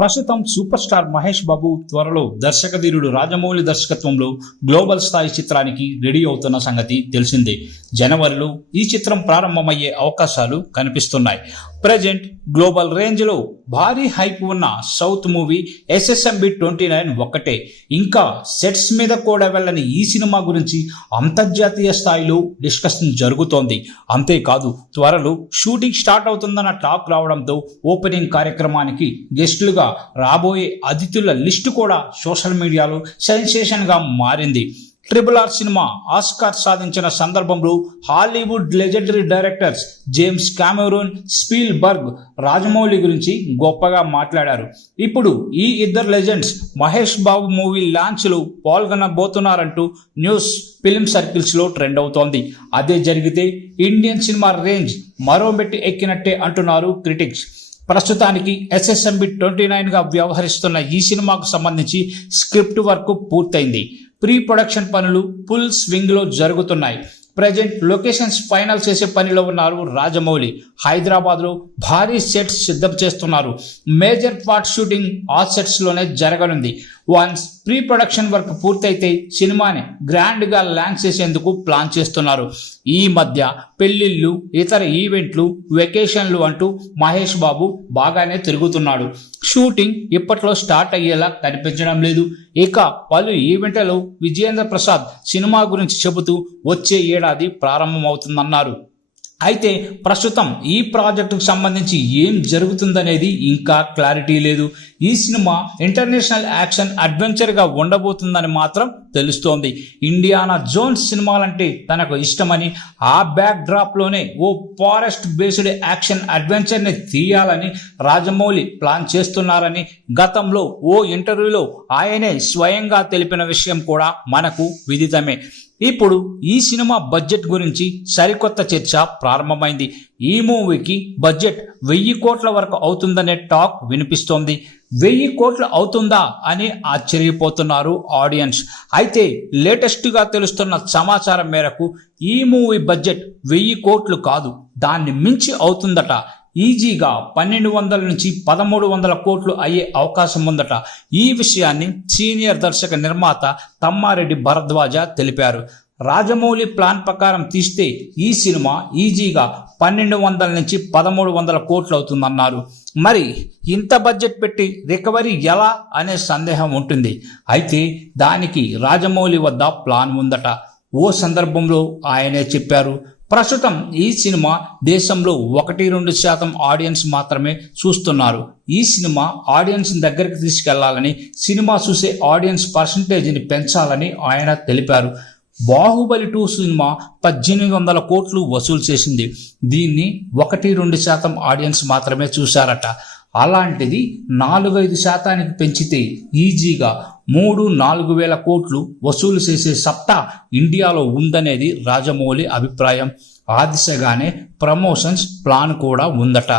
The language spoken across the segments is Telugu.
ప్రస్తుతం సూపర్ స్టార్ మహేష్ బాబు త్వరలో దర్శకధీరుడు రాజమౌళి దర్శకత్వంలో గ్లోబల్ స్థాయి చిత్రానికి రెడీ అవుతున్న సంగతి తెలిసిందే. జనవరిలో ఈ చిత్రం ప్రారంభమయ్యే అవకాశాలు కనిపిస్తున్నాయి. ప్రెజెంట్ గ్లోబల్ రేంజ్ లో భారీ హైప్ ఉన్న సౌత్ మూవీ SSMB 29 ఒక్కటే. ఇంకా సెట్స్ మీద కూడా వెళ్ళని ఈ సినిమా గురించి అంతర్జాతీయ స్థాయిలో డిస్కషన్ జరుగుతోంది. అంతేకాదు త్వరలో షూటింగ్ స్టార్ట్ అవుతుందన్న టాక్ రావడంతో ఓపెనింగ్ కార్యక్రమానికి గెస్టులుగా రాబోయే అతిథుల లిస్టు కూడా సోషల్ మీడియాలో సెన్సేషన్ గా మారింది. RRR సినిమా ఆస్కార్ సాధించిన సందర్భంలో Hollywood legendary directors James Cameron, Spielberg Rajamouli గురించి గొప్పగా మాట్లాడారు. ఇప్పుడు ఈ ఇద్దరు legends Mahesh Babu movie launch లో పాల్గొనబోతున్నారంటూ న్యూస్ ఫిల్మ్ సర్కిల్స్ లో ట్రెండ్ అవుతోంది. అదే జరిగితే ఇండియన్ సినిమా రేంజ్ మరో మెట్టు ఎక్కినట్టే అంటున్నారు క్రిటిక్స్. ప్రస్తుతానికి SSMB 29 గా వ్యవహరిస్తున్న ఈ సినిమాకు సంబంధించి స్క్రిప్ట్ వర్క్ పూర్తయింది. ప్రీ ప్రొడక్షన్ పనులు ఫుల్ స్వింగ్ లో జరుగుతున్నాయి. ప్రజెంట్ లొకేషన్స్ ఫైనల్ చేసే పనిలో ఉన్నారు రాజమౌళి. హైదరాబాద్ లో భారీ సెట్స్ సిద్ధం చేస్తున్నారు. మేజర్ పార్ట్ షూటింగ్ ఆ సెట్స్ లోనే జరగనుంది. వన్స్ ప్రీ ప్రొడక్షన్ వర్క్ పూర్తయితే సినిమాని గ్రాండ్ గా లాంచ్ చేసేందుకు ప్లాన్ చేస్తున్నారు. ఈ మధ్య పెళ్లిళ్ళు, ఇతర ఈవెంట్లు, వెకేషన్లు అంటూ మహేష్ బాబు బాగానే తిరుగుతున్నాడు. షూటింగ్ ఇప్పట్లో స్టార్ట్ అయ్యేలా కనిపించడం లేదు. ఇక పలు ఈవెంట్లలో విజయేంద్ర ప్రసాద్ సినిమా గురించి చెబుతూ వచ్చే ఏడాది ప్రారంభమవుతుందన్నారు. అయితే ప్రస్తుతం ఈ ప్రాజెక్టుకు సంబంధించి ఏం జరుగుతుందనేది ఇంకా క్లారిటీ లేదు. ఈ సినిమా ఇంటర్నేషనల్ యాక్షన్ అడ్వెంచర్ గా ఉండబోతుందని మాత్రం తెలుస్తోంది. ఇండియానా జోన్స్ సినిమాలంటే తనకు ఇష్టమని, ఆ బ్యాక్ డ్రాప్ లోనే ఓ ఫారెస్ట్ బేస్డ్ యాక్షన్ అడ్వెంచర్ ని తీయాలని రాజమౌళి ప్లాన్ చేస్తున్నారని గతంలో ఓ ఇంటర్వ్యూలో ఆయనే స్వయంగా తెలిపిన విషయం కూడా మనకు విదితమే. ఇప్పుడు ఈ సినిమా బడ్జెట్ గురించి సరికొత్త చర్చ ప్రారంభమైంది. ఈ మూవీకి బడ్జెట్ 1000 కోట్ల వరకు అవుతుందనే టాక్ వినిపిస్తోంది. 1000 కోట్లు అవుతుందా అని ఆశ్చర్యపోతున్నారు ఆడియన్స్. అయితే లేటెస్ట్ గా తెలుస్తున్న సమాచారం మేరకు ఈ మూవీ బడ్జెట్ 1000 కోట్లు కాదు, దాన్ని మించి అవుతుందట. ఈజీగా 1200 నుంచి 1300 కోట్లు అయ్యే అవకాశం ఉందట. ఈ విషయాన్ని సీనియర్ దర్శక నిర్మాత తమ్మారెడ్డి భరద్వాజ తెలిపారు. రాజమౌళి ప్లాన్ ప్రకారం తీస్తే ఈ సినిమా ఈజీగా 1200 నుంచి 1300 కోట్లు అవుతుందన్నారు. మరి ఇంత బడ్జెట్ పెట్టి రికవరీ ఎలా అనే సందేహం ఉంటుంది. అయితే దానికి రాజమౌళి వద్ద ప్లాన్ ఉందట. ఓ సందర్భంలో ఆయనే చెప్పారు, ప్రస్తుతం ఈ సినిమా దేశంలో 1-2% ఆడియన్స్ మాత్రమే చూస్తున్నారు. ఈ సినిమా ఆడియన్స్ దగ్గరికి తీసుకెళ్లాలని, సినిమా చూసే ఆడియన్స్ పర్సంటేజ్ని పెంచాలని ఆయన తెలిపారు. బాహుబలి 2 సినిమా 1800 కోట్లు వసూలు చేసింది. దీన్ని 1-2% ఆడియన్స్ మాత్రమే చూశారట. అలాంటిది 4-5% పెంచితే ఈజీగా 3-4 వేల కోట్లు వసూలు చేసే సత్తా ఇండియాలో ఉందనేది రాజమౌళి అభిప్రాయం. ఆ దిశగానే ప్రమోషన్స్ ప్లాన్ కూడా ఉందట.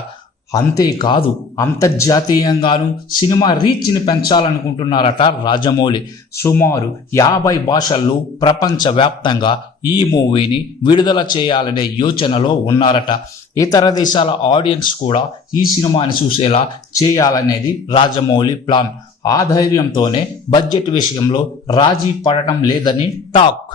అంతేకాదు అంతర్జాతీయంగాను సినిమా రీచ్ని పెంచాలనుకుంటున్నారట రాజమౌళి. సుమారు 50 భాషల్లో ప్రపంచవ్యాప్తంగా ఈ మూవీని విడుదల చేయాలనే యోచనలో ఉన్నారట. ఇతర దేశాల ఆడియన్స్ కూడా ఈ సినిమాని చూసేలా చేయాలనేది రాజమౌళి ప్లాన్. ఆ ధైర్యంతోనే బడ్జెట్ విషయంలో రాజీ పడటం లేదని టాక్.